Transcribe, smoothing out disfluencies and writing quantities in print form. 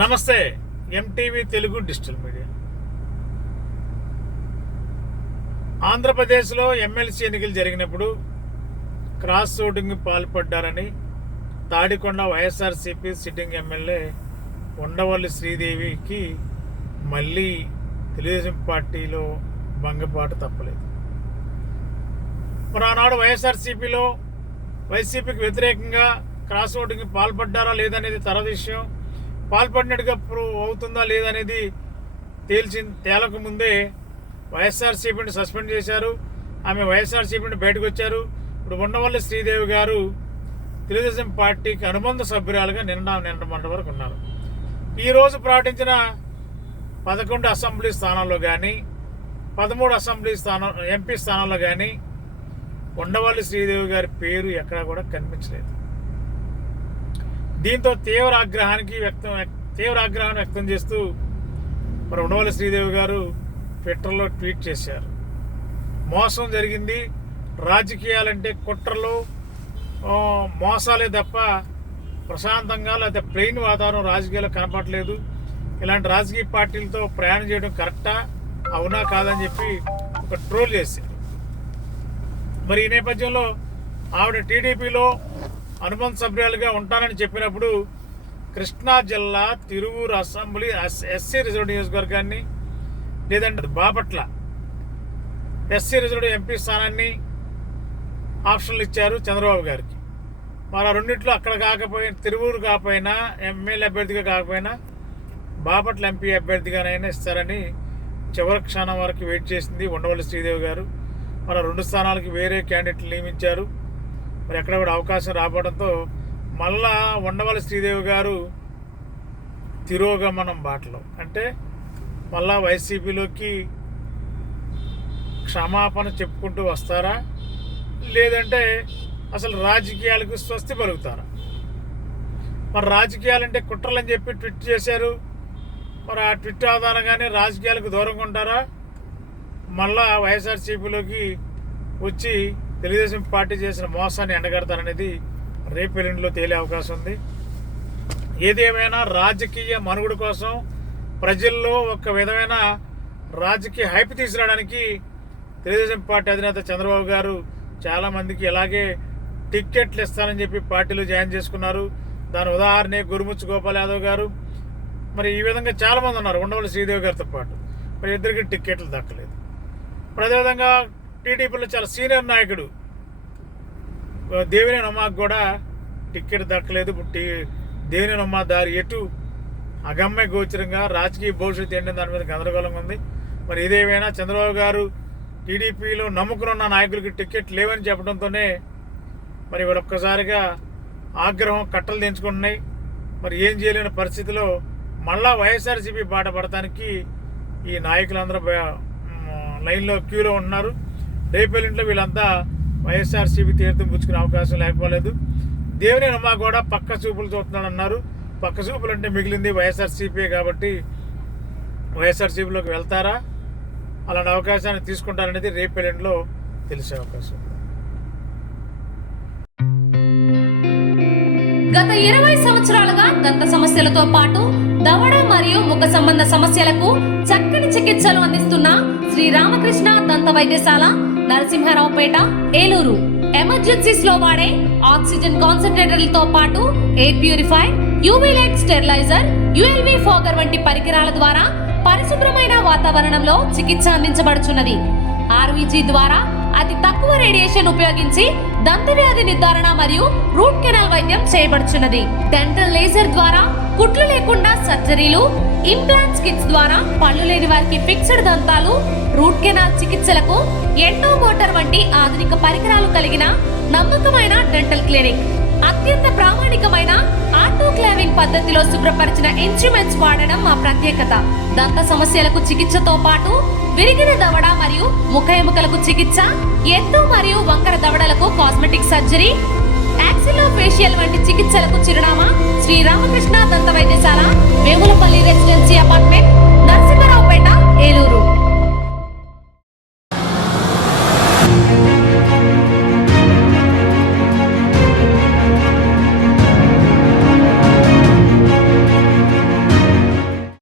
నమస్తే. MTV Telugu digital media. ఆంధ్రప్రదేశ్లో MLC ఎన్నికలు జరిగినప్పుడు క్రాస్ ఓటింగ్ పాల్పడ్డారని తాడికొండ వైఎస్ఆర్సీపీ సిట్టింగ్ ఎమ్మెల్యే ఉండవల్లి శ్రీదేవికి మళ్ళీ తెలుగుదేశం పార్టీలో భంగపాటు తప్పలేదు. మరి ఆనాడు వైఎస్ఆర్సీపీలో వైసీపీకి వ్యతిరేకంగా క్రాస్ ఓటింగ్ పాల్పడ్డారా లేదనేది తర్వాత విషయం. పాల్పడినట్టుగా ప్రూవ్ అవుతుందా లేదనేది తేలక ముందే వైఎస్ఆర్సీపీని సస్పెండ్ చేశారు. ఆమె వైఎస్ఆర్సీపీని బయటకు వచ్చారు. ఇప్పుడు ఉండవల్లి శ్రీదేవి గారు తెలుగుదేశం పార్టీకి అనుబంధ సభ్యురాలుగా నిన్న వరకు ఉన్నారు. ఈరోజు ప్రకటించిన 11 అసెంబ్లీ స్థానాల్లో కానీ 13 ఎంపీ స్థానాల్లో కానీ ఉండవల్లి శ్రీదేవి గారి పేరు ఎక్కడా కూడా కనిపించలేదు. దీంతో తీవ్ర ఆగ్రహాన్ని వ్యక్తం చేస్తూ మరి ఉండవల్లి శ్రీదేవి గారు ట్విట్టర్లో ట్వీట్ చేశారు. మోసం జరిగింది, రాజకీయాలంటే కుట్రలు మోసాలే తప్ప ప్రశాంతంగా లేదా ప్లెయిన్ వాతావరణం రాజకీయాలు కనపడలేదు. ఇలాంటి రాజకీయ పార్టీలతో ప్రయాణం చేయడం కరెక్టా, అవునా కాదని చెప్పి ఒక ట్రోల్ చేశారు. మరి ఈ నేపథ్యంలో ఆవిడ టీడీపీలో అనుబంధ సభ్యులుగా ఉంటానని చెప్పినప్పుడు కృష్ణా జిల్లా తిరువూరు అసెంబ్లీ ఎస్సీ రిజర్వ్ నియోజకవర్గాన్ని లేదంటే బాపట్ల ఎస్సీ రిజర్వ్ ఎంపీ స్థానాన్ని ఆప్షన్లు ఇచ్చారు చంద్రబాబు గారికి. మరి ఆ రెండింటిలో అక్కడ కాకపోయినా తిరువూరు కాకపోయినా ఎమ్మెల్యే అభ్యర్థిగా కాకపోయినా బాపట్ల ఎంపీ అభ్యర్థిగానైనా ఇస్తారని చివరి క్షణం వరకు వెయిట్ చేసింది ఉండవల్లి శ్రీదేవి గారు. మరి 2 స్థానాలకి వేరే క్యాండిడేట్లు నియమించారు. మరి ఎక్కడ కూడా అవకాశం రావడంతో మళ్ళా ఉండవల్లి శ్రీదేవి గారు తిరోగమనం బాటలో, అంటే మళ్ళా వైసీపీలోకి క్షమాపణ చెప్పుకుంటూ వస్తారా లేదంటే అసలు రాజకీయాలకు స్వస్తి పలుకుతారా? మరి రాజకీయాలంటే కుట్రలని చెప్పి ట్వీట్ చేశారు. మరి ఆ ట్విట్ ఆధారంగానే రాజకీయాలకు దూరంగా ఉంటారా, మళ్ళా వైఎస్ఆర్సీపీలోకి వచ్చి తెలుగుదేశం పార్టీ చేసిన మోసాన్ని ఎండగడతారనేది రేపు ఎల్లుండిలో తేలే అవకాశం ఉంది. ఏదేమైనా రాజకీయ మనుగడ కోసం ప్రజల్లో ఒక విధమైన రాజకీయ హైప్ తీసుకురావడానికి తెలుగుదేశం పార్టీ అధినేత చంద్రబాబు గారు చాలామందికి ఇలాగే టిక్కెట్లు ఇస్తానని చెప్పి పార్టీలో జాయిన్ చేసుకున్నారు. దాని ఉదాహరణే గురుముచ్చు గోపాల్ యాదవ్ గారు. మరి ఈ విధంగా చాలామంది ఉన్నారు ఉండవల్లి శ్రీదేవి గారితో పాటు. మరి ఇద్దరికి టిక్కెట్లు దక్కలేదు. మరి అదేవిధంగా టీడీపీలో చాలా సీనియర్ నాయకుడు దేవినేని ఉమాకు కూడా టిక్కెట్ దక్కలేదు. ఇప్పుడు దేవినేని ఉమా దారి ఎటు అగమ్య గోచరంగా రాజకీయ భవిష్యత్తు ఏంటంటే దాని మీద గందరగోళంగా ఉంది. మరి ఇదేమైనా చంద్రబాబు గారు టీడీపీలో నమ్ముకున్న నాయకులకి టిక్కెట్ లేవని చెప్పడంతోనే మరి వీళ్ళు ఒక్కసారిగా ఆగ్రహం కట్టలు దించుకుంటున్నాయి. మరి ఏం చేయలేని పరిస్థితిలో మళ్ళా వైఎస్ఆర్సీపీ బాట పడటానికి ఈ నాయకులందరూ లైన్లో క్యూలో ఉంటున్నారు. రేపెల్లింట్లో వీళ్ళంతా వైఎస్ఆర్సీపీ తీర్థం పుచ్చుకునే అవకాశం లేకపోలేదు. దేవినేని ఉమా కూడా పక్క చూపులు చూస్తున్నాడు అన్నారు. పక్క చూపులు అంటే మిగిలింది వైఎస్ఆర్సీపీ కాబట్టి వైఎస్ఆర్సీపీలోకి వెళ్తారా, అలాంటి అవకాశాన్ని తీసుకుంటారనేది రేపెల్లింట్లో తెలిసే అవకాశం. గత 20 సంవత్సరాలుగా దంత సమస్యలతో పాటు దవడ మరియు ముఖ సంబంధ సమస్యలకు చక్కని చికిత్సలు అందిస్తున్న శ్రీ రామకృష్ణ దంత వైద్యశాల, నరసింహారావుపేట, ఏలూరు. ఎమర్జెన్సీస్ లో వాడే ఆక్సిజన్ కాన్సంట్రేటర్లతో పాటు air purifier, UV light steriliser, ULV fogger వంటి పరికరాల ద్వారా పరిశుభ్రమైన వాతావరణంలో చికిత్స అందించబడుచున్నది. ఆర్వీజీ ద్వారా అతి తక్కువ రేడియేషన్ ఉపయోగించి దంత వ్యాధి నిర్ధారణ మరియు రూట్ కెనాల్ వైద్యం చేయబడుచున్నది. డెంటల్ లేజర్ ద్వారా కుట్లు లేకుండా సర్జరీలు, ఇంప్లాంట్స్ కిట్స్ ద్వారా పళ్ళు లేని వారికి ఫిక్స్డ్ దంతాలు, రూట్ కెనాల్ చికిత్సలకు ఎండో మోటార్ వంటి ఆధునిక పరికరాలు కలిగిన నమ్మకమైన డెంటల్ క్లినిక్. అత్యంత ప్రామాణికమైన ఆటోక్లావింగ్ పద్ధతిలో శుభ్రపరిచిన ఇన్స్ట్రుమెంట్స్ వాడడం మా ప్రత్యేకత. దంత సమస్యలకు చికిత్సతో పాటు విరిగిన దవడ మరియు ముఖ ఎముకలకు చికిత్స, ఎత్తు మరియు వంకర దవడలకు కాస్మెటిక్ సర్జరీ, యాక్సిలోఫేషియల్ వంటి చికిత్సలకు చిరునామా శ్రీ రామకృష్ణ దంత వైద్యశాల, వేములపల్లి రెసిడెన్సీ అపార్ట్మెంట్,